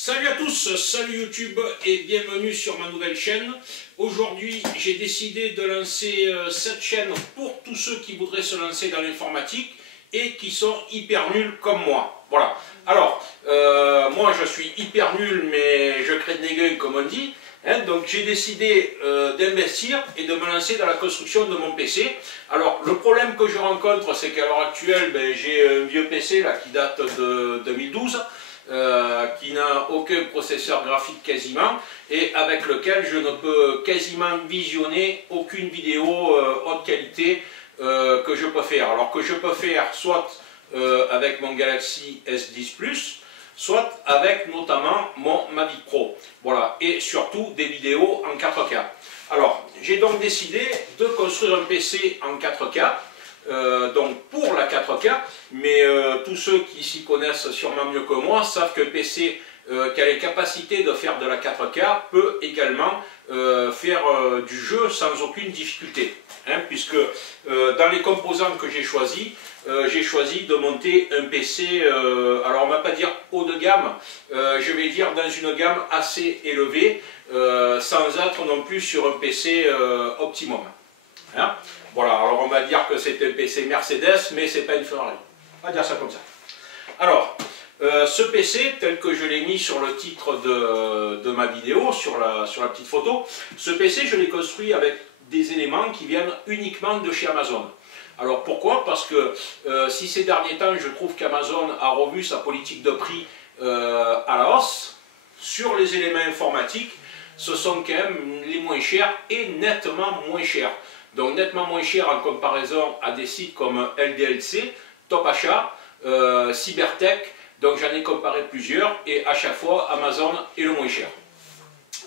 Salut à tous, salut YouTube et bienvenue sur ma nouvelle chaîne. Aujourd'hui j'ai décidé de lancer cette chaîne pour tous ceux qui voudraient se lancer dans l'informatique et qui sont hyper nuls comme moi. Voilà. Alors, moi je suis hyper nul mais je crée des gueules comme on dit. Hein, donc j'ai décidé d'investir et de me lancer dans la construction de mon PC. Alors le problème que je rencontre, c'est qu'à l'heure actuelle, j'ai un vieux PC là, qui date de 2012. Qui n'a aucun processeur graphique quasiment et avec lequel je ne peux quasiment visionner aucune vidéo haute qualité que je peux faire. Alors que je peux faire soit avec mon Galaxy S10 Plus, soit avec notamment mon Mavic Pro. Voilà, et surtout des vidéos en 4K. Alors, j'ai donc décidé de construire un PC en 4K. Donc pour la 4K, mais tous ceux qui s'y connaissent sûrement mieux que moi savent qu'un PC qui a les capacités de faire de la 4K peut également faire du jeu sans aucune difficulté. Hein, puisque dans les composants que j'ai choisi de monter un PC, alors on ne va pas dire haut de gamme, je vais dire dans une gamme assez élevée, sans être non plus sur un PC optimum. Hein? Voilà, alors on va dire que c'est un PC Mercedes, mais c'est pas une Ferrari. On va dire ça comme ça. Alors, ce PC, tel que je l'ai mis sur le titre de ma vidéo, sur la petite photo, ce PC, je l'ai construit avec des éléments qui viennent uniquement de chez Amazon. Alors pourquoi? Parce que si ces derniers temps, je trouve qu'Amazon a revu sa politique de prix à la hausse, sur les éléments informatiques, ce sont quand même les moins chers et nettement moins chers. Donc nettement moins cher en comparaison à des sites comme LDLC, Top Achat, Cybertech. Donc j'en ai comparé plusieurs et à chaque fois Amazon est le moins cher.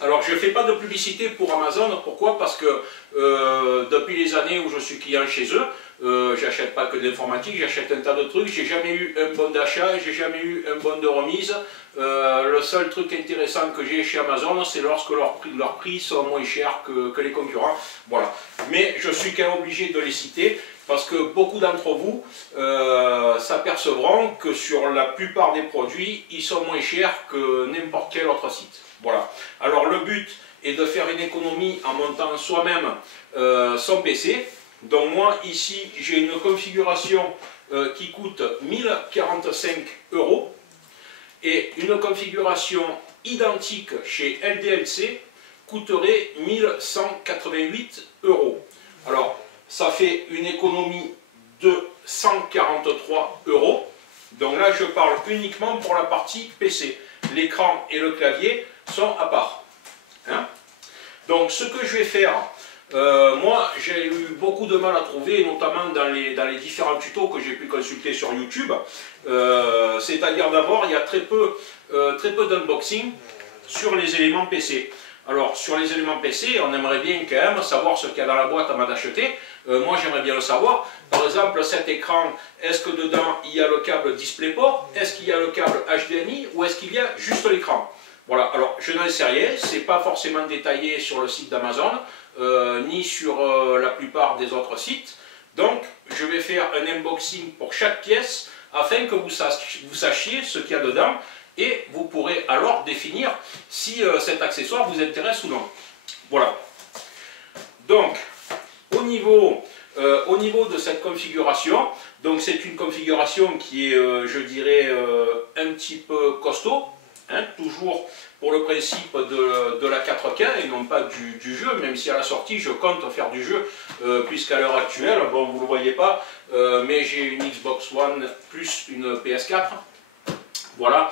Alors je ne fais pas de publicité pour Amazon, pourquoi? Parce que depuis les années où je suis client chez eux, j'achète pas que de l'informatique, j'achète un tas de trucs, j'ai jamais eu un bon d'achat, j'ai jamais eu un bon de remise. Le seul truc intéressant que j'ai chez Amazon, c'est lorsque leurs prix sont moins chers que les concurrents. Voilà. Mais je suis quand même obligé de les citer parce que beaucoup d'entre vous s'apercevront que sur la plupart des produits, ils sont moins chers que n'importe quel autre site. Voilà. Alors le but est de faire une économie en montant soi-même son PC. Donc moi ici j'ai une configuration qui coûte 1045 € et une configuration identique chez LDLC coûterait 1188 €. Alors ça fait une économie de 143 €. Donc là je parle uniquement pour la partie PC. L'écran et le clavier sont à part. Hein? Donc ce que je vais faire, moi j'ai eu beaucoup de mal à trouver, notamment dans les différents tutos que j'ai pu consulter sur YouTube. C'est-à-dire d'abord il y a très peu d'unboxing sur les éléments PC. Alors sur les éléments PC, on aimerait bien quand même savoir ce qu'il y a dans la boîte avant d'acheter. Moi j'aimerais bien le savoir. Par exemple cet écran, est-ce que dedans il y a le câble DisplayPort? Est-ce qu'il y a le câble HDMI ou est-ce qu'il y a juste l'écran? Voilà, alors je n'en sais rien, c'est pas forcément détaillé sur le site d'Amazon, ni sur la plupart des autres sites. Donc je vais faire un unboxing pour chaque pièce afin que vous sachiez ce qu'il y a dedans et vous pourrez alors définir si cet accessoire vous intéresse ou non. Voilà. Donc au niveau de cette configuration, donc c'est une configuration qui est, je dirais, un petit peu costaud. Hein, toujours pour le principe de la 4K et non pas du jeu, même si à la sortie je compte faire du jeu, puisqu'à l'heure actuelle, bon vous ne le voyez pas, mais j'ai une Xbox One plus une PS4, voilà,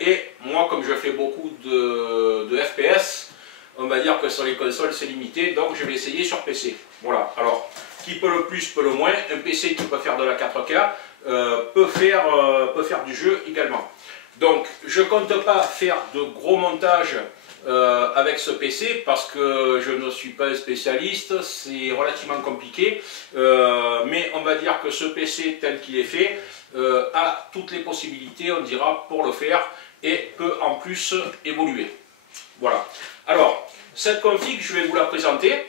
et moi comme je fais beaucoup de FPS, on va dire que sur les consoles c'est limité, donc je vais essayer sur PC, voilà. Alors, qui peut le plus, peut le moins, un PC qui peut faire de la 4K peut faire du jeu également. Donc, je ne compte pas faire de gros montages avec ce PC parce que je ne suis pas un spécialiste, c'est relativement compliqué. Mais on va dire que ce PC tel qu'il est fait a toutes les possibilités, on dira, pour le faire et peut en plus évoluer. Voilà. Alors, cette config, je vais vous la présenter.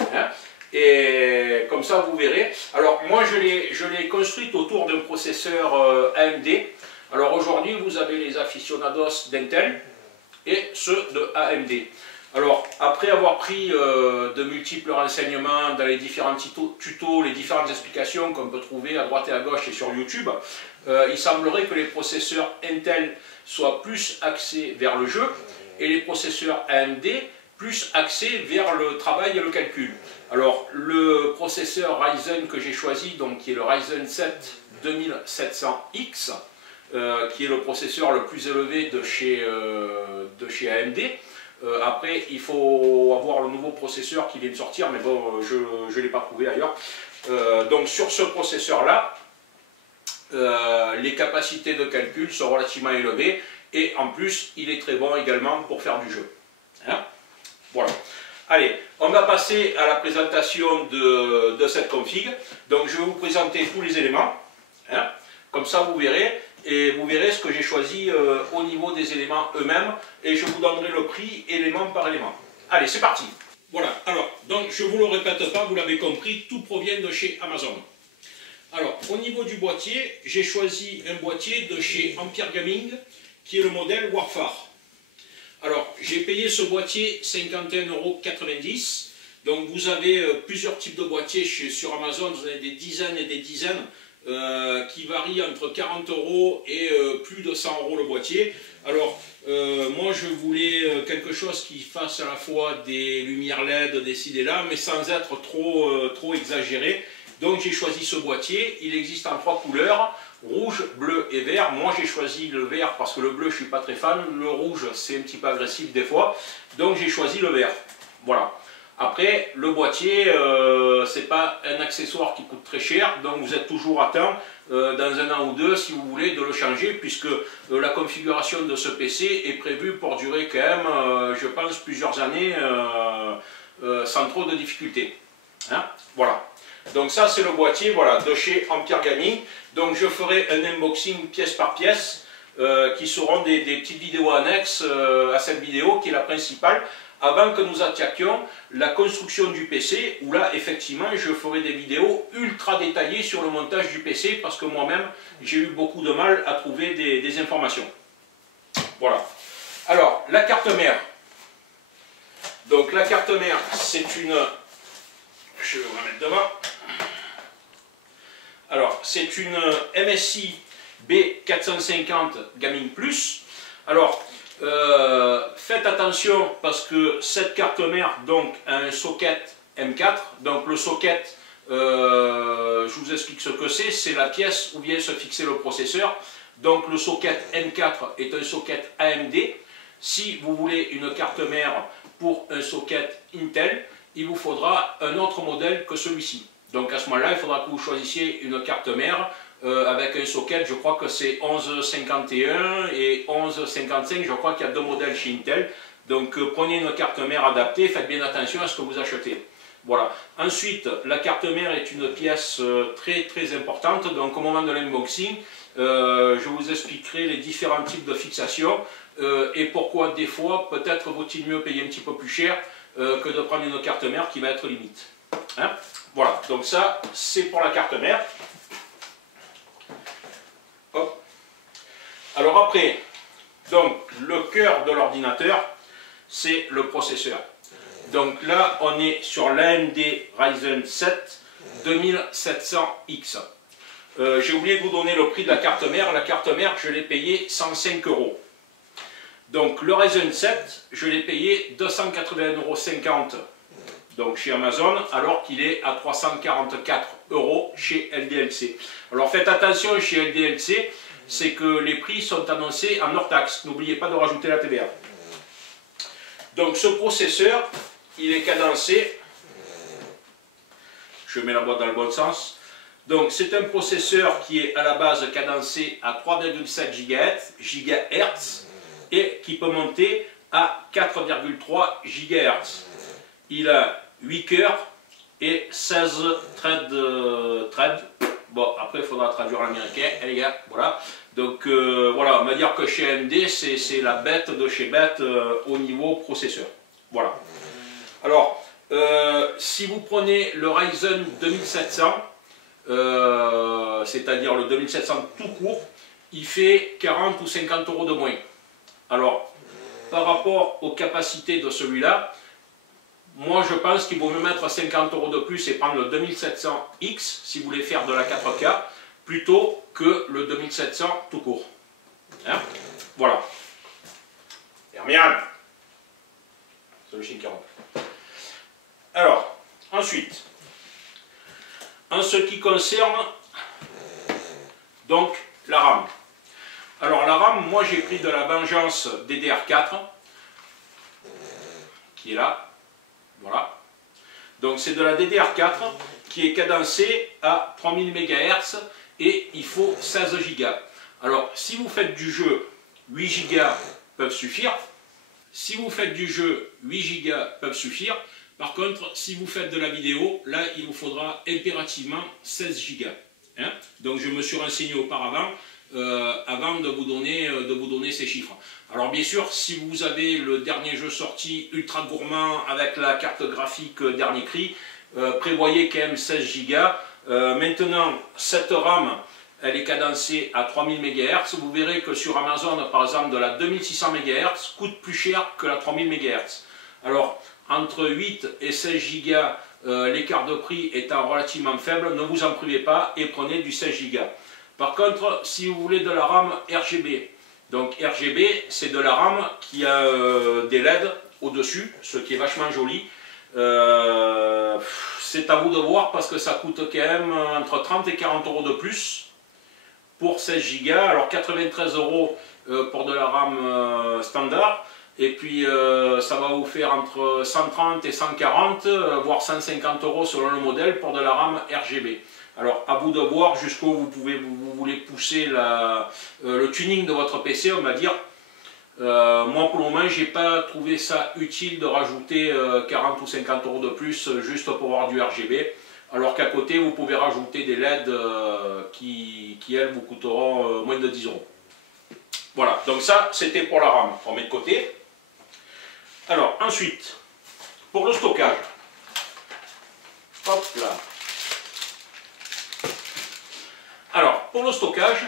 Hein, et comme ça, vous verrez. Alors, moi, je l'ai construite autour d'un processeur AMD. Alors aujourd'hui, vous avez les aficionados d'Intel et ceux de AMD. Alors, après avoir pris de multiples renseignements dans les différents tutos, les différentes explications qu'on peut trouver à droite et à gauche et sur YouTube, il semblerait que les processeurs Intel soient plus axés vers le jeu et les processeurs AMD plus axés vers le travail et le calcul. Alors, le processeur Ryzen que j'ai choisi, donc, qui est le Ryzen 7 2700X, qui est le processeur le plus élevé de chez AMD. Après, il faut avoir le nouveau processeur qui vient de sortir, mais bon, je ne l'ai pas trouvé ailleurs. Donc sur ce processeur-là, les capacités de calcul sont relativement élevées et en plus, il est très bon également pour faire du jeu. Hein? Voilà. Allez, on va passer à la présentation de cette config. Donc je vais vous présenter tous les éléments. Hein? Comme ça, vous verrez. Et vous verrez ce que j'ai choisi au niveau des éléments eux-mêmes et je vous donnerai le prix élément par élément. Allez, c'est parti. Voilà, alors, donc je ne vous le répète pas, vous l'avez compris, tout provient de chez Amazon. Alors, au niveau du boîtier, j'ai choisi un boîtier de chez Empire Gaming qui est le modèle Warfare. Alors, j'ai payé ce boîtier 51,90 €. Donc, vous avez plusieurs types de boîtiers sur Amazon, vous avez des dizaines et des dizaines. Qui varie entre 40 € et plus de 100 € le boîtier. Alors, moi je voulais quelque chose qui fasse à la fois des lumières LED, des ci, des là, mais sans être trop exagéré. Donc j'ai choisi ce boîtier, il existe en 3 couleurs, rouge, bleu et vert. Moi j'ai choisi le vert parce que le bleu je ne suis pas très fan, le rouge c'est un petit peu agressif des fois, donc j'ai choisi le vert. Voilà. Après, le boîtier, c'est pas un accessoire qui coûte très cher, donc vous êtes toujours à temps, dans un an ou deux, si vous voulez, de le changer, puisque la configuration de ce PC est prévue pour durer quand même, je pense, plusieurs années, sans trop de difficultés. Hein? Voilà. Donc ça, c'est le boîtier, voilà, de chez Empire Gaming. Donc je ferai un unboxing pièce par pièce, qui seront des petites vidéos annexes à cette vidéo, qui est la principale, avant que nous attaquions la construction du PC, où là, effectivement, je ferai des vidéos ultra détaillées sur le montage du PC, parce que moi-même, j'ai eu beaucoup de mal à trouver des informations. Voilà. Alors, la carte mère. Donc, la carte mère, c'est une... Je vais vous la mettre devant. Alors, c'est une MSI B450 Gaming Plus. Alors, faites attention parce que cette carte mère donc a un socket M4. Donc le socket, je vous explique ce que c'est la pièce où vient se fixer le processeur. Donc le socket M4 est un socket AMD. Si vous voulez une carte mère pour un socket Intel, il vous faudra un autre modèle que celui-ci. Donc à ce moment-là, il faudra que vous choisissiez une carte mère avec un socket, je crois que c'est 1151 et 1155, je crois qu'il y a deux modèles chez Intel. Donc prenez une carte mère adaptée, faites bien attention à ce que vous achetez. Voilà. Ensuite, la carte mère est une pièce très importante. Donc au moment de l'unboxing, je vous expliquerai les différents types de fixation et pourquoi des fois, peut-être vaut-il mieux payer un petit peu plus cher que de prendre une carte mère qui va être limite. Hein? Voilà, donc ça, c'est pour la carte mère. Hop. Alors après, donc le cœur de l'ordinateur, c'est le processeur. Donc là, on est sur l'AMD Ryzen 7 2700X. J'ai oublié de vous donner le prix de la carte mère. La carte mère, je l'ai payée 105 €. Donc le Ryzen 7, je l'ai payé 281,50 € donc chez Amazon, alors qu'il est à 344 € chez LDLC. Alors faites attention chez LDLC, c'est que les prix sont annoncés en hors taxe. N'oubliez pas de rajouter la TVA. Donc ce processeur, il est cadencé. Je mets la boîte dans le bon sens. Donc c'est un processeur qui est à la base cadencé à 3,7 GHz et qui peut monter à 4,3 GHz. Il a 8 cœurs et 16 threads. Bon, après il faudra traduire en américain, les gars, voilà. Donc voilà, on va dire que chez AMD, c'est la bête de chez bête au niveau processeur. Voilà. Alors, si vous prenez le Ryzen 2700, c'est-à-dire le 2700 tout court, il fait 40 ou 50 euros de moins. Alors, par rapport aux capacités de celui-là, moi je pense qu'il vaut mieux mettre 50 euros de plus et prendre le 2700X si vous voulez faire de la 4K, plutôt que le 2700 tout court. Hein? Voilà. Hermione, c'est le chien qui rentre. Alors, ensuite, en ce qui concerne donc la RAM. Alors la RAM, moi j'ai pris de la Vengeance DDR4, qui est là, voilà. Donc c'est de la DDR4 qui est cadencée à 3000 MHz et il faut 16 Go. Alors si vous faites du jeu, 8 Go peuvent suffire. Si vous faites du jeu, 8 Go peuvent suffire. Par contre, si vous faites de la vidéo, là il vous faudra impérativement 16 Go. Hein? Donc je me suis renseigné auparavant avant de vous donner ces chiffres. Alors bien sûr, si vous avez le dernier jeu sorti ultra gourmand avec la carte graphique dernier cri, prévoyez quand même 16 Go. Maintenant, cette RAM, elle est cadencée à 3000 MHz. Vous verrez que sur Amazon, par exemple, de la 2600 MHz coûte plus cher que la 3000 MHz. Alors, entre 8 et 16 Go, l'écart de prix étant relativement faible, ne vous en privez pas et prenez du 16 Go. Par contre, si vous voulez de la RAM RGB, donc RGB, c'est de la RAM qui a des LED au-dessus, ce qui est vachement joli. C'est à vous de voir parce que ça coûte quand même entre 30 et 40 euros de plus pour 16 Go. Alors 93 euros pour de la RAM standard. Et puis ça va vous faire entre 130 et 140, voire 150 euros selon le modèle pour de la RAM RGB. Alors à vous de voir jusqu'où vous voulez pousser le tuning de votre PC, on va dire. Moi pour le moment, j'ai pas trouvé ça utile de rajouter 40 ou 50 euros de plus juste pour avoir du RGB. Alors qu'à côté, vous pouvez rajouter des LED qui elles, vous coûteront moins de 10 euros. Voilà, donc ça c'était pour la RAM, on met de côté. Alors ensuite, pour le stockage, hop là. Alors pour le stockage,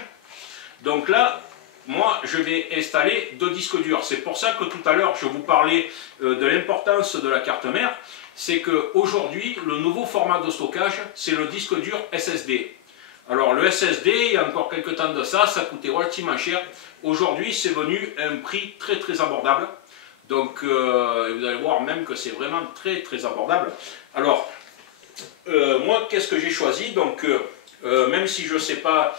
donc là, moi je vais installer 2 disques durs. C'est pour ça que tout à l'heure je vous parlais de l'importance de la carte mère. C'est qu'aujourd'hui, le nouveau format de stockage, c'est le disque dur SSD. Alors le SSD, il y a encore quelques temps de ça, ça coûtait relativement cher. Aujourd'hui, c'est venu à un prix très très abordable. Donc vous allez voir même que c'est vraiment très très abordable. Alors, moi, qu'est-ce que j'ai choisi? Donc, même si je ne sais pas,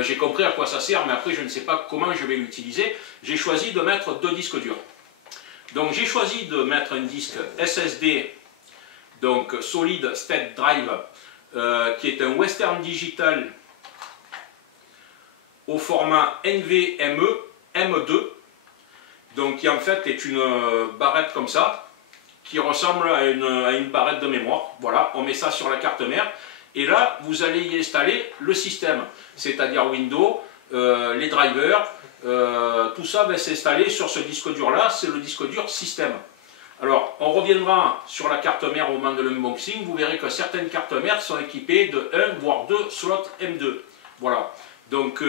j'ai compris à quoi ça sert, mais après je ne sais pas comment je vais l'utiliser, j'ai choisi de mettre 2 disques durs. Donc j'ai choisi de mettre un disque SSD, donc Solid State Drive, qui est un Western Digital au format NVMe M2, donc qui en fait est une barrette comme ça, qui ressemble à une barrette de mémoire. Voilà, on met ça sur la carte mère, et là vous allez y installer le système, c'est-à-dire Windows, les drivers, tout ça va s'installer sur ce disque dur là, c'est le disque dur système. Alors, on reviendra sur la carte mère au moment de l'unboxing. Vous verrez que certaines cartes mères sont équipées de 1 voire 2 slots M2. Voilà. Donc,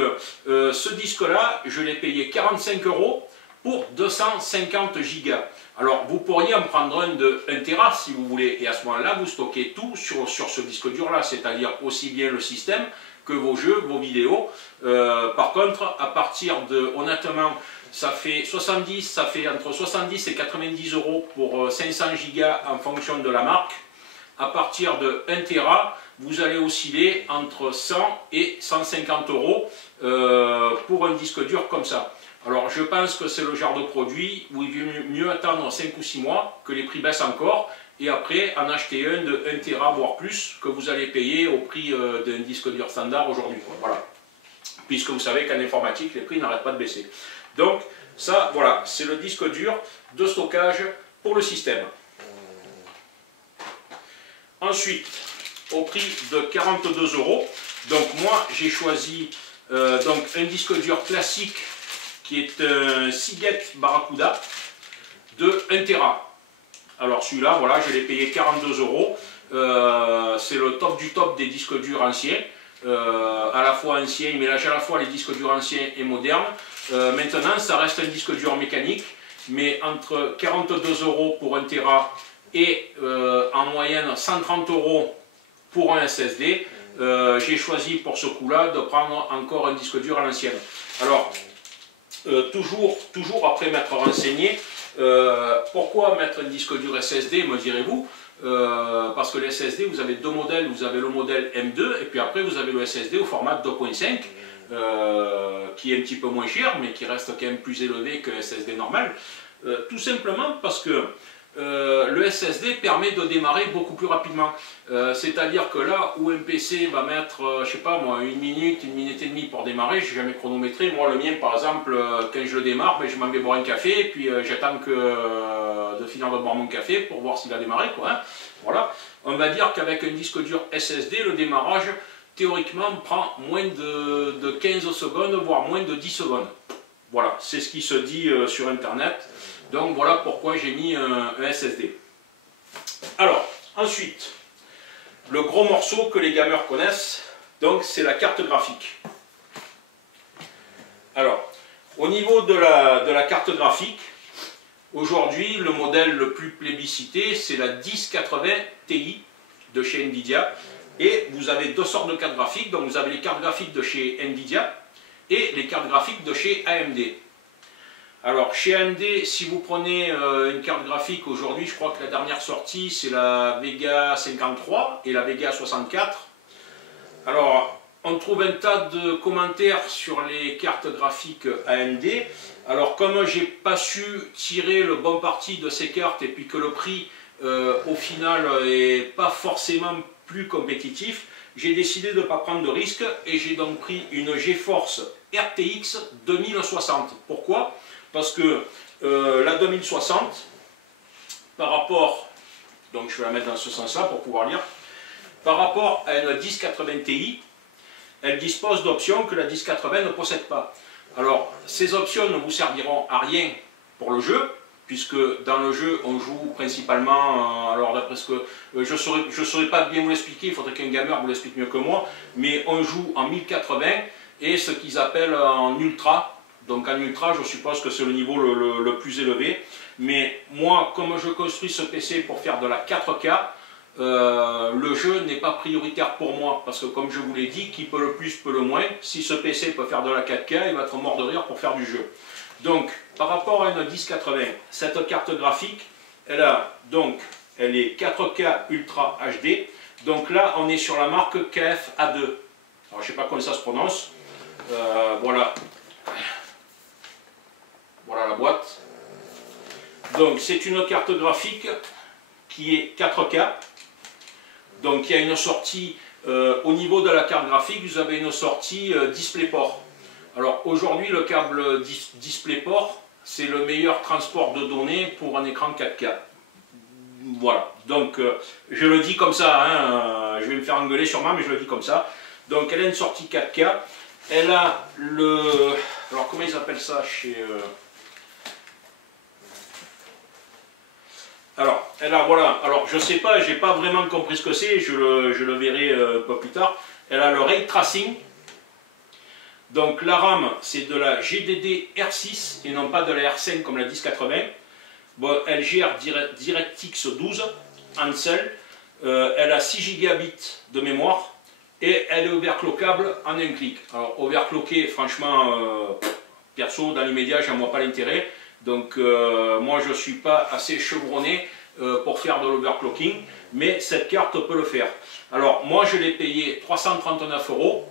ce disque-là, je l'ai payé 45 € pour 250 Go. Alors, vous pourriez en prendre un de 1 Tera si vous voulez. Et à ce moment-là, vous stockez tout sur ce disque dur-là, c'est-à-dire aussi bien le système que vos jeux, vos vidéos. Par contre, à partir de, honnêtement, ça fait entre 70 et 90 € pour 500 Go en fonction de la marque. À partir de 1 Tera, vous allez osciller entre 100 et 150 € pour un disque dur comme ça. Alors je pense que c'est le genre de produit où il vaut mieux attendre 5 ou 6 mois, que les prix baissent encore, et après en acheter un de 1 Tera voire plus, que vous allez payer au prix d'un disque dur standard aujourd'hui. Voilà. Puisque vous savez qu'en informatique, les prix n'arrêtent pas de baisser. Donc ça, voilà, c'est le disque dur de stockage pour le système. Ensuite, au prix de 42 €, donc moi j'ai choisi donc un disque dur classique qui est un Seagate Barracuda de 1 Tera. Alors celui-là, voilà, je l'ai payé 42 €. C'est le top du top des disques durs anciens. à la fois ancien, il mélange à la fois les disques durs anciens et modernes. Maintenant, ça reste un disque dur mécanique, mais entre 42 € pour 1 Tera et en moyenne 130 € pour un SSD, j'ai choisi pour ce coup-là de prendre encore un disque dur à l'ancienne. Alors, toujours après m'être renseigné, pourquoi mettre un disque dur SSD, me direz-vous? Parce que les SSD, vous avez deux modèles, vous avez le modèle M2 et puis après vous avez le SSD au format 2.5 qui est un petit peu moins cher mais qui reste quand même plus élevé que le SSD normal, tout simplement parce que le SSD permet de démarrer beaucoup plus rapidement. C'est-à-dire que là où un PC va mettre, je sais pas moi, 1 minute et demie pour démarrer, je n'ai jamais chronométré. Moi, le mien, par exemple, quand je le démarre, ben, je m'en vais boire un café, et puis j'attends de finir de boire mon café pour voir s'il a démarré, quoi, hein. Voilà. On va dire qu'avec un disque dur SSD, le démarrage, théoriquement, prend moins de 15 secondes, voire moins de 10 secondes. Voilà, c'est ce qui se dit sur Internet. Donc voilà pourquoi j'ai mis un SSD. Alors, ensuite, le gros morceau que les gamers connaissent, donc c'est la carte graphique. Alors, au niveau de la carte graphique, aujourd'hui, le modèle le plus plébiscité, c'est la 1080 Ti de chez Nvidia. Et vous avez deux sortes de cartes graphiques. Donc vous avez les cartes graphiques de chez Nvidia et les cartes graphiques de chez AMD. Alors chez AMD, si vous prenez une carte graphique aujourd'hui, je crois que la dernière sortie c'est la Vega 53 et la Vega 64. Alors on trouve un tas de commentaires sur les cartes graphiques AMD. Alors comme j'ai pas su tirer le bon parti de ces cartes et puis que le prix au final est pas forcément plus compétitif, j'ai décidé de ne pas prendre de risque et j'ai donc pris une GeForce RTX 2060. Pourquoi ? Parce que la 2060, par rapport, donc je vais la mettre dans ce sens-là pour pouvoir lire, par rapport à une 1080 Ti, elle dispose d'options que la 1080 ne possède pas. Alors, ces options ne vous serviront à rien pour le jeu, puisque dans le jeu, on joue principalement, alors d'après ce que je ne saurais pas bien vous l'expliquer, il faudrait qu'un gamer vous l'explique mieux que moi, mais on joue en 1080 et ce qu'ils appellent en ultra. Donc en ultra, je suppose que c'est le niveau le plus élevé. Mais moi, comme je construis ce PC pour faire de la 4K, le jeu n'est pas prioritaire pour moi. Parce que comme je vous l'ai dit, qui peut le plus peut le moins. Si ce PC peut faire de la 4K, il va être mort de rire pour faire du jeu. Donc, par rapport à une 1080, cette carte graphique, elle est 4K Ultra HD. Donc là, on est sur la marque KF A2. Alors, je ne sais pas comment ça se prononce. Voilà. Voilà la boîte. Donc, c'est une carte graphique qui est 4K. Donc, il y a une sortie, au niveau de la carte graphique, vous avez une sortie DisplayPort. Alors aujourd'hui, le câble DisplayPort, c'est le meilleur transport de données pour un écran 4K. Voilà, donc je le dis comme ça, hein, je vais me faire engueuler sûrement, mais je le dis comme ça. Donc elle a une sortie 4K, elle a le... Alors comment ils appellent ça chez... Alors, elle a, voilà, alors je sais pas, j'ai pas vraiment compris ce que c'est, je le verrai un peu plus tard. Elle a le Ray Tracing. Donc la RAM, c'est de la GDD R6 et non pas de la R5 comme la 1080. Bon, elle gère DirectX 12 Ansel. Elle a 6 gigabits de mémoire et elle est overclockable en un clic. Alors overclocker, franchement, perso, dans l'immédiat, j'en vois pas l'intérêt. Donc moi, je ne suis pas assez chevronné pour faire de l'overclocking, mais cette carte peut le faire. Alors moi, je l'ai payé 339 €.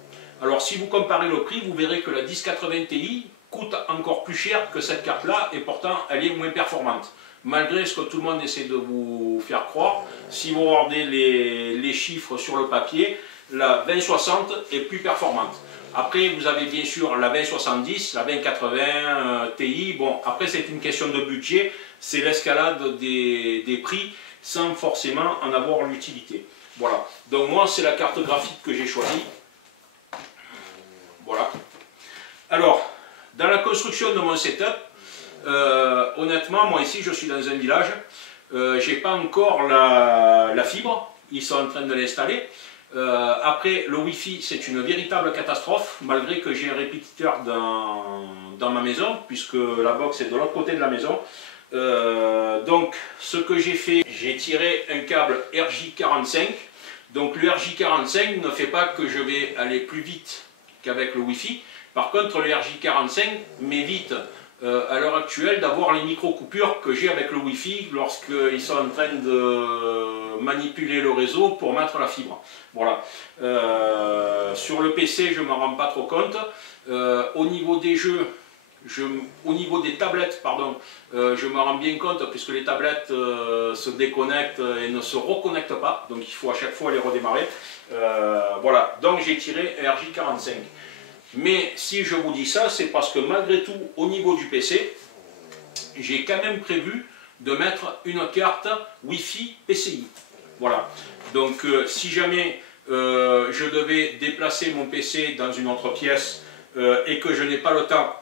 Alors si vous comparez le prix, vous verrez que la 1080 Ti coûte encore plus cher que cette carte-là et pourtant elle est moins performante. Malgré ce que tout le monde essaie de vous faire croire, si vous regardez les chiffres sur le papier, la 2060 est plus performante. Après vous avez bien sûr la 2070, la 2080 Ti, bon après c'est une question de budget, c'est l'escalade des prix sans forcément en avoir l'utilité. Voilà, donc moi c'est la carte graphique que j'ai choisie. Voilà. Alors, dans la construction de mon setup, honnêtement, moi ici je suis dans un village, j'ai pas encore la fibre, ils sont en train de l'installer. Après, le Wi-Fi, c'est une véritable catastrophe, malgré que j'ai un répétiteur dans ma maison, puisque la box est de l'autre côté de la maison. Donc, ce que j'ai fait, j'ai tiré un câble RJ45. Donc, le RJ45 ne fait pas que je vais aller plus vite qu'avec le Wi-Fi. Par contre, le RJ45 m'évite à l'heure actuelle d'avoir les micro-coupures que j'ai avec le Wi-Fi lorsqu'ils sont en train de manipuler le réseau pour mettre la fibre. Voilà. Sur le PC, je ne m'en rends pas trop compte. Au niveau des jeux, au niveau des tablettes, pardon, je me rends bien compte puisque les tablettes se déconnectent et ne se reconnectent pas. Donc il faut à chaque fois les redémarrer. Voilà. Donc j'ai tiré un RJ45. Mais si je vous dis ça, c'est parce que malgré tout, au niveau du PC, j'ai quand même prévu de mettre une carte Wi-Fi PCI. Voilà. Donc si jamais je devais déplacer mon PC dans une autre pièce et que je n'ai pas le temps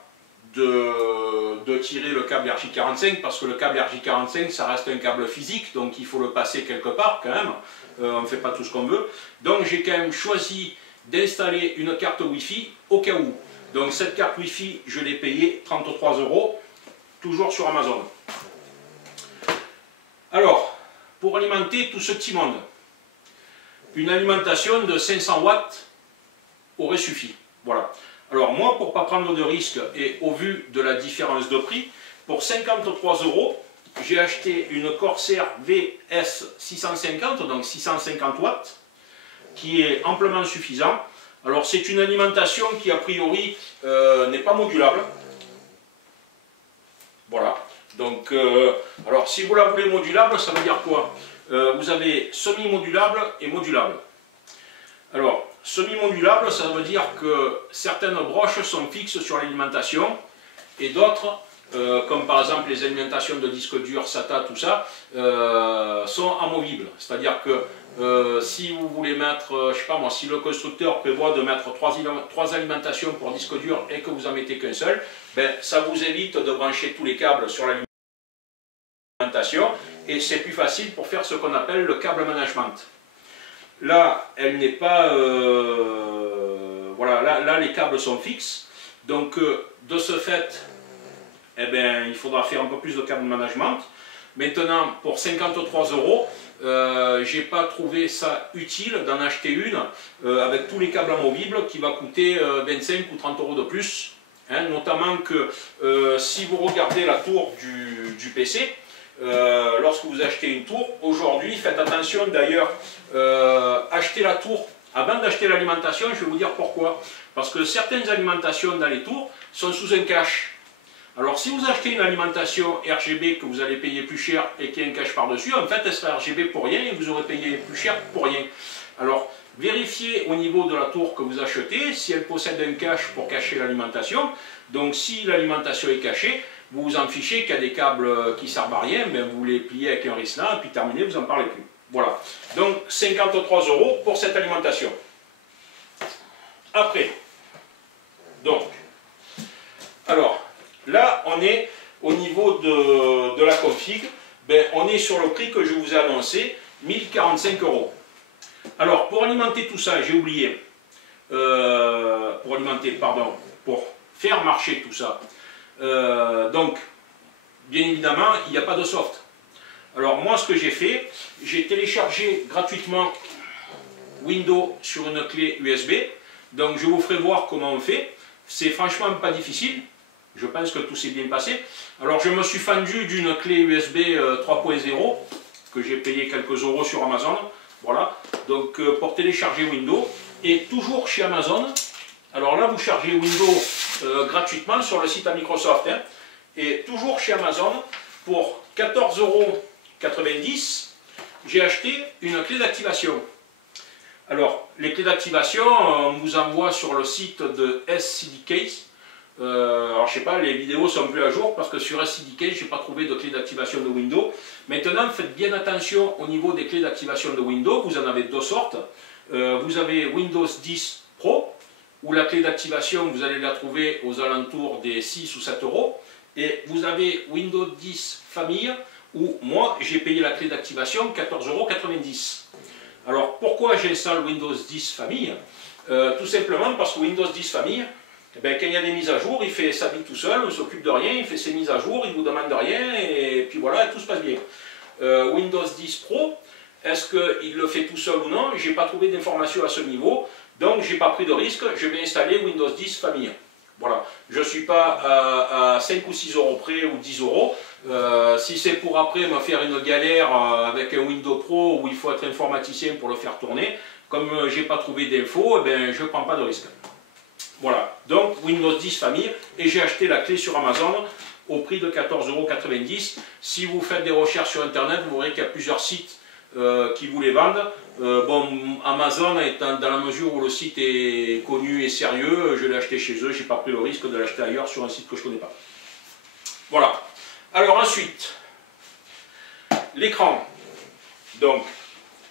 de tirer le câble RJ45, parce que le câble RJ45, ça reste un câble physique, donc il faut le passer quelque part quand même. On ne fait pas tout ce qu'on veut. Donc j'ai quand même choisi d'installer une carte Wi-Fi au cas où. Donc cette carte Wi-Fi, je l'ai payée 33 €, toujours sur Amazon. Alors, pour alimenter tout ce petit monde, une alimentation de 500 watts aurait suffi. Voilà. Alors moi, pour ne pas prendre de risque et au vu de la différence de prix, pour 53 €, j'ai acheté une Corsair VS650, donc 650 watts, qui est amplement suffisant. Alors c'est une alimentation qui a priori n'est pas modulable. Voilà. Donc, alors si vous la voulez modulable, ça veut dire quoi? Vous avez semi-modulable et modulable. Alors, semi-modulable, ça veut dire que certaines broches sont fixes sur l'alimentation et d'autres, comme par exemple les alimentations de disques durs, SATA, tout ça, sont amovibles. C'est-à-dire que si vous voulez mettre, je sais pas moi, si le constructeur prévoit de mettre trois alimentations pour disque dur et que vous en mettez qu'un seul, ben, ça vous évite de brancher tous les câbles sur l'alimentation et c'est plus facile pour faire ce qu'on appelle le câble management. Là, elle n'est pas... voilà, là, les câbles sont fixes. Donc, de ce fait, eh ben, il faudra faire un peu plus de câble management. Maintenant, pour 53 €, j'ai pas trouvé ça utile d'en acheter une avec tous les câbles amovibles qui va coûter 25 ou 30 € de plus. Hein, notamment que si vous regardez la tour du PC, lorsque vous achetez une tour, aujourd'hui, faites attention d'ailleurs, achetez la tour avant d'acheter l'alimentation. Je vais vous dire pourquoi. Parce que certaines alimentations dans les tours sont sous un cache. Alors si vous achetez une alimentation RGB que vous allez payer plus cher et qu'il y a un cache par-dessus, en fait elle sera RGB pour rien et vous aurez payé plus cher pour rien. Alors vérifiez au niveau de la tour que vous achetez si elle possède un cache pour cacher l'alimentation. Donc si l'alimentation est cachée, vous vous en fichez qu'il y a des câbles qui servent à rien, ben vous les pliez avec un risselant et puis terminé, vous n'en parlez plus. Voilà. Donc 53 € pour cette alimentation. Après, donc, alors, là, on est au niveau de la config, ben, on est sur le prix que je vous ai annoncé, 1045 €. Alors, pour alimenter tout ça, j'ai oublié, pour faire marcher tout ça, donc, bien évidemment, il n'y a pas de soft. Alors, moi, ce que j'ai fait, j'ai téléchargé gratuitement Windows sur une clé USB, donc je vous ferai voir comment on fait. C'est franchement pas difficile. Je pense que tout s'est bien passé. Alors je me suis fendu d'une clé USB 3.0 que j'ai payé quelques euros sur Amazon. Voilà. Donc pour télécharger Windows. Et toujours chez Amazon. Alors là vous chargez Windows gratuitement sur le site à Microsoft. Hein. Et toujours chez Amazon pour 14,90 €, j'ai acheté une clé d'activation. Alors les clés d'activation, on vous envoie sur le site de SCDcase. Alors je sais pas, les vidéos sont plus à jour parce que sur SCDcase, je n'ai pas trouvé de clé d'activation de Windows. Maintenant, faites bien attention au niveau des clés d'activation de Windows. Vous en avez deux sortes. Vous avez Windows 10 Pro, où la clé d'activation, vous allez la trouver aux alentours des 6 ou 7 €. Et vous avez Windows 10 Famille, où moi, j'ai payé la clé d'activation 14,90 €. Alors pourquoi j'installe Windows 10 Famille? Tout simplement parce que Windows 10 Famille, eh bien, quand il y a des mises à jour, il fait sa vie tout seul, il ne s'occupe de rien, il fait ses mises à jour, il ne vous demande rien, et puis voilà, tout se passe bien. Windows 10 Pro, est-ce qu'il le fait tout seul ou non? Je n'ai pas trouvé d'informations à ce niveau, donc je n'ai pas pris de risque, je vais installer Windows 10 Famille. Voilà, je ne suis pas à 5 ou 6 euros près ou 10 euros. Si c'est pour après me faire une galère avec un Windows Pro où il faut être informaticien pour le faire tourner, comme je n'ai pas trouvé d'infos, eh ben, je ne prends pas de risque. Voilà, donc Windows 10 Famille, et j'ai acheté la clé sur Amazon au prix de 14,90 €. Si vous faites des recherches sur Internet, vous verrez qu'il y a plusieurs sites qui vous les vendent. Bon, Amazon, étant dans la mesure où le site est connu et sérieux, je l'ai acheté chez eux, je n'ai pas pris le risque de l'acheter ailleurs sur un site que je ne connais pas. Voilà. Alors ensuite, l'écran. Donc,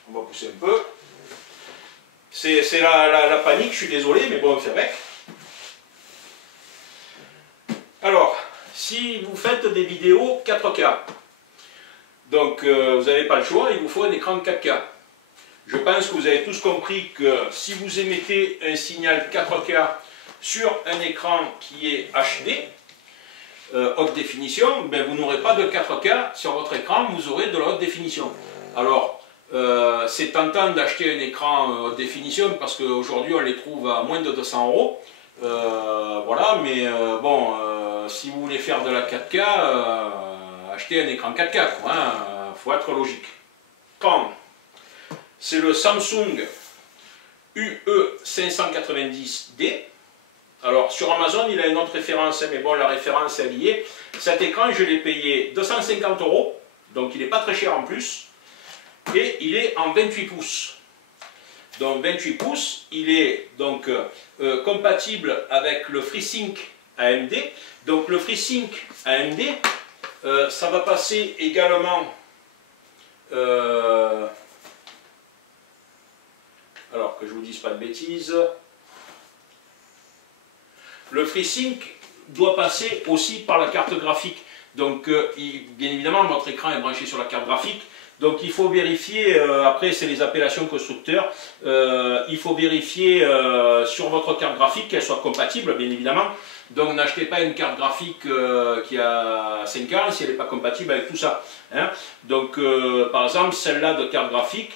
on va pousser un peu. C'est la panique, je suis désolé, mais bon, on fait avec. Alors, si vous faites des vidéos 4K, donc vous n'avez pas le choix, il vous faut un écran 4K. Je pense que vous avez tous compris que si vous émettez un signal 4K sur un écran qui est HD, haute définition, ben vous n'aurez pas de 4K sur votre écran, vous aurez de la haute définition. Alors, c'est tentant d'acheter un écran haute définition parce qu'aujourd'hui on les trouve à moins de 200 €. Voilà, mais bon, si vous voulez faire de la 4K, achetez un écran 4K, faut être logique. C'est le Samsung UE590D. Alors sur Amazon, il a une autre référence, mais bon, la référence est liée. Cet écran, je l'ai payé 250 €, donc il n'est pas très cher en plus. Et il est en 28 pouces. Donc 28 pouces, il est donc compatible avec le FreeSync AMD. Donc le FreeSync AMD, ça va passer également... alors que je ne vous dise pas de bêtises, le FreeSync doit passer aussi par la carte graphique. Donc bien évidemment votre écran est branché sur la carte graphique, donc il faut vérifier, après c'est les appellations constructeurs, il faut vérifier sur votre carte graphique qu'elle soit compatible bien évidemment. Donc n'achetez pas une carte graphique qui a 5 ans si elle n'est pas compatible avec tout ça. Hein. Donc par exemple celle-là de carte graphique,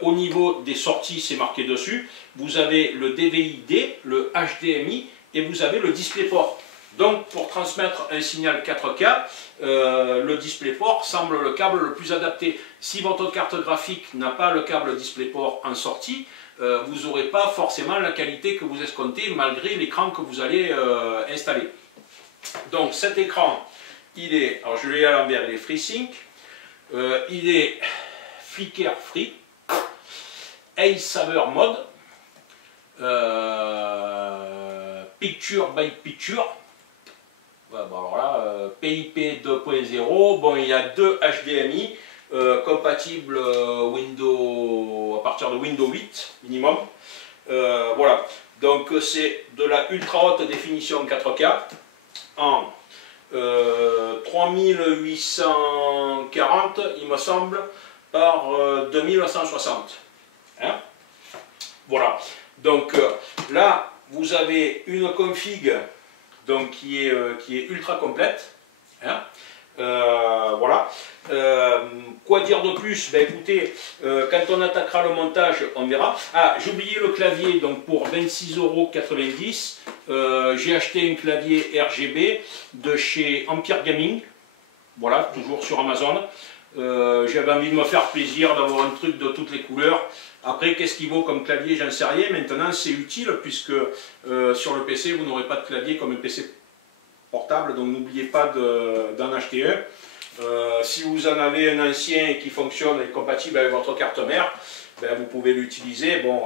au niveau des sorties c'est marqué dessus, vous avez le DVI-D, le HDMI et vous avez le DisplayPort. Donc pour transmettre un signal 4K, le DisplayPort semble le câble le plus adapté. Si votre carte graphique n'a pas le câble DisplayPort en sortie, vous n'aurez pas forcément la qualité que vous escomptez malgré l'écran que vous allez installer. Donc cet écran, il est, alors je l'ai à l'envers, il est FreeSync, il est Flicker Free, Ace Saver Mode, Picture by Picture. Ouais, bon alors là, PIP 2.0, bon il y a deux HDMI compatibles Windows à partir de Windows 8 minimum. Voilà, donc c'est de la ultra haute définition 4K en 3840 il me semble par 2160. Hein, voilà, donc là vous avez une config donc qui est ultra complète. Hein. Voilà. Quoi dire de plus? Ben écoutez, quand on attaquera le montage, on verra. Ah, j'ai oublié le clavier, donc pour 26,90 €, j'ai acheté un clavier RGB de chez Empire Gaming. Voilà, toujours sur Amazon. J'avais envie de me faire plaisir, d'avoir un truc de toutes les couleurs. Après, qu'est-ce qu'il vaut comme clavier, j'en sais rien. Maintenant, c'est utile puisque sur le PC, vous n'aurez pas de clavier comme un PC portable. Donc, n'oubliez pas d'en acheter un. Si vous en avez un ancien qui fonctionne et compatible avec votre carte mère, ben, vous pouvez l'utiliser. Bon,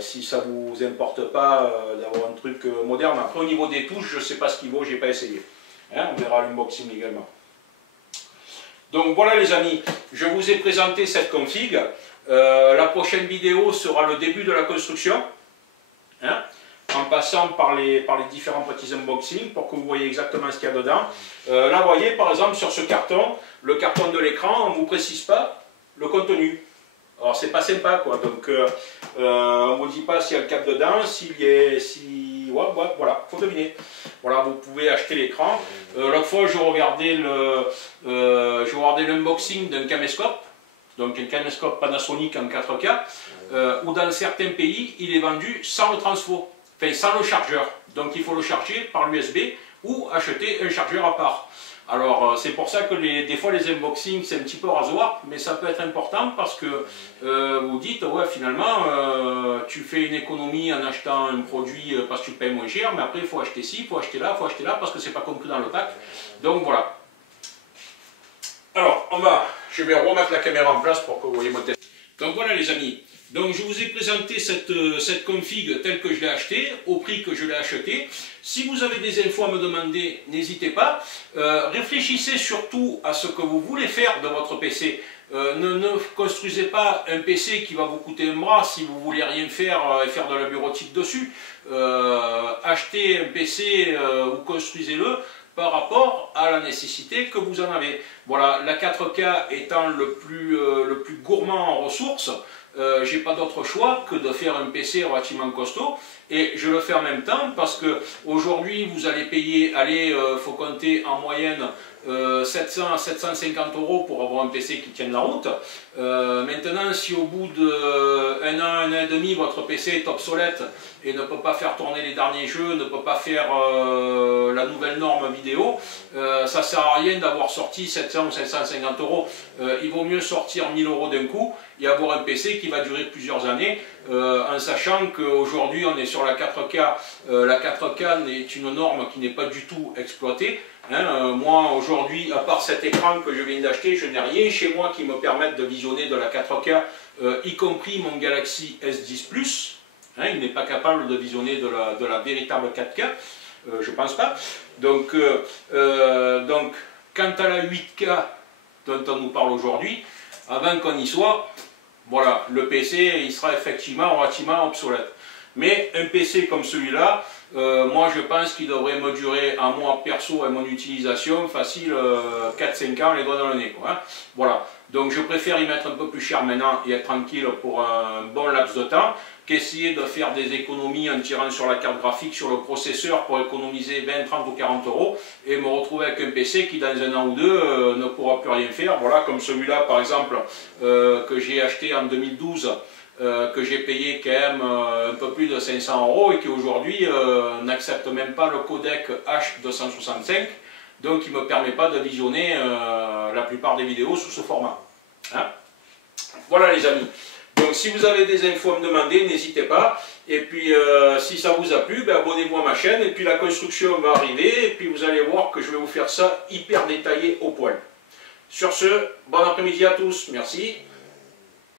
si ça ne vous importe pas d'avoir un truc moderne. Après, au niveau des touches, je ne sais pas ce qu'il vaut, je n'ai pas essayé. Hein, on verra l'unboxing également. Donc voilà les amis, je vous ai présenté cette config. La prochaine vidéo sera le début de la construction, hein, en passant par les différents petits unboxings pour que vous voyez exactement ce qu'il y a dedans. Là vous voyez par exemple sur ce carton, le carton de l'écran, on ne vous précise pas le contenu. Alors c'est pas sympa quoi, donc on vous dit pas s'il y a le câble dedans, voilà, faut deviner. Voilà, vous pouvez acheter l'écran. L'autre fois je regardais l'unboxing d'un caméscope, donc un caméscope Panasonic en 4K, où dans certains pays il est vendu sans le transfo, enfin sans le chargeur. Donc il faut le charger par l'USB ou acheter un chargeur à part. Alors c'est pour ça que des fois les unboxings c'est un petit peu rasoir, mais ça peut être important parce que vous dites ouais finalement tu fais une économie en achetant un produit parce que tu payes moins cher, mais après il faut acheter ci, il faut acheter là parce que c'est pas compris dans le pack. Donc voilà. Alors je vais remettre la caméra en place pour que vous voyez mon test. Donc voilà les amis. Donc je vous ai présenté cette config telle que je l'ai achetée, au prix que je l'ai acheté. Si vous avez des infos à me demander, n'hésitez pas. Réfléchissez surtout à ce que vous voulez faire de votre PC. Ne construisez pas un PC qui va vous coûter un bras si vous voulez rien faire et faire de la bureautique dessus. Achetez un PC ou construisez-le par rapport à la nécessité que vous en avez. Voilà, la 4K étant le plus gourmand en ressources, j'ai pas d'autre choix que de faire un PC relativement costaud, et je le fais en même temps parce que aujourd'hui vous allez payer, faut compter en moyenne 700 à 750 € pour avoir un PC qui tienne la route. Maintenant, si au bout d'un an, un an et demi, votre PC est obsolète et ne peut pas faire tourner les derniers jeux, ne peut pas faire la nouvelle norme vidéo, ça ne sert à rien d'avoir sorti 700 ou 750 €. Il vaut mieux sortir 1000 € d'un coup et avoir un PC qui va durer plusieurs années, en sachant qu'aujourd'hui on est sur la 4K. La 4K est une norme qui n'est pas du tout exploitée. Moi aujourd'hui, à part cet écran que je viens d'acheter, je n'ai rien chez moi qui me permette de visionner de la 4K, y compris mon Galaxy S10 Plus. Il n'est pas capable de visionner de la véritable 4K, je pense pas. Donc quant à la 8K dont on nous parle aujourd'hui, avant qu'on y soit, voilà, le PC il sera effectivement relativement obsolète. Mais un PC comme celui-là, moi je pense qu'il devrait me durer à moi perso et mon utilisation facile 4-5 ans les doigts dans le nez, quoi, hein. Voilà, donc je préfère y mettre un peu plus cher maintenant et être tranquille pour un bon laps de temps qu'essayer de faire des économies en tirant sur la carte graphique, sur le processeur pour économiser 20, 30 ou 40 € et me retrouver avec un PC qui dans un an ou deux ne pourra plus rien faire. Voilà, comme celui-là par exemple que j'ai acheté en 2012. Que j'ai payé quand même un peu plus de 500 € et qui aujourd'hui n'accepte même pas le codec H265, donc il ne me permet pas de visionner la plupart des vidéos sous ce format. Hein? Voilà les amis, donc si vous avez des infos à me demander, n'hésitez pas, et puis si ça vous a plu, ben, abonnez-vous à ma chaîne, et puis la construction va arriver, et puis vous allez voir que je vais vous faire ça hyper détaillé au poil. Sur ce, bon après-midi à tous, merci.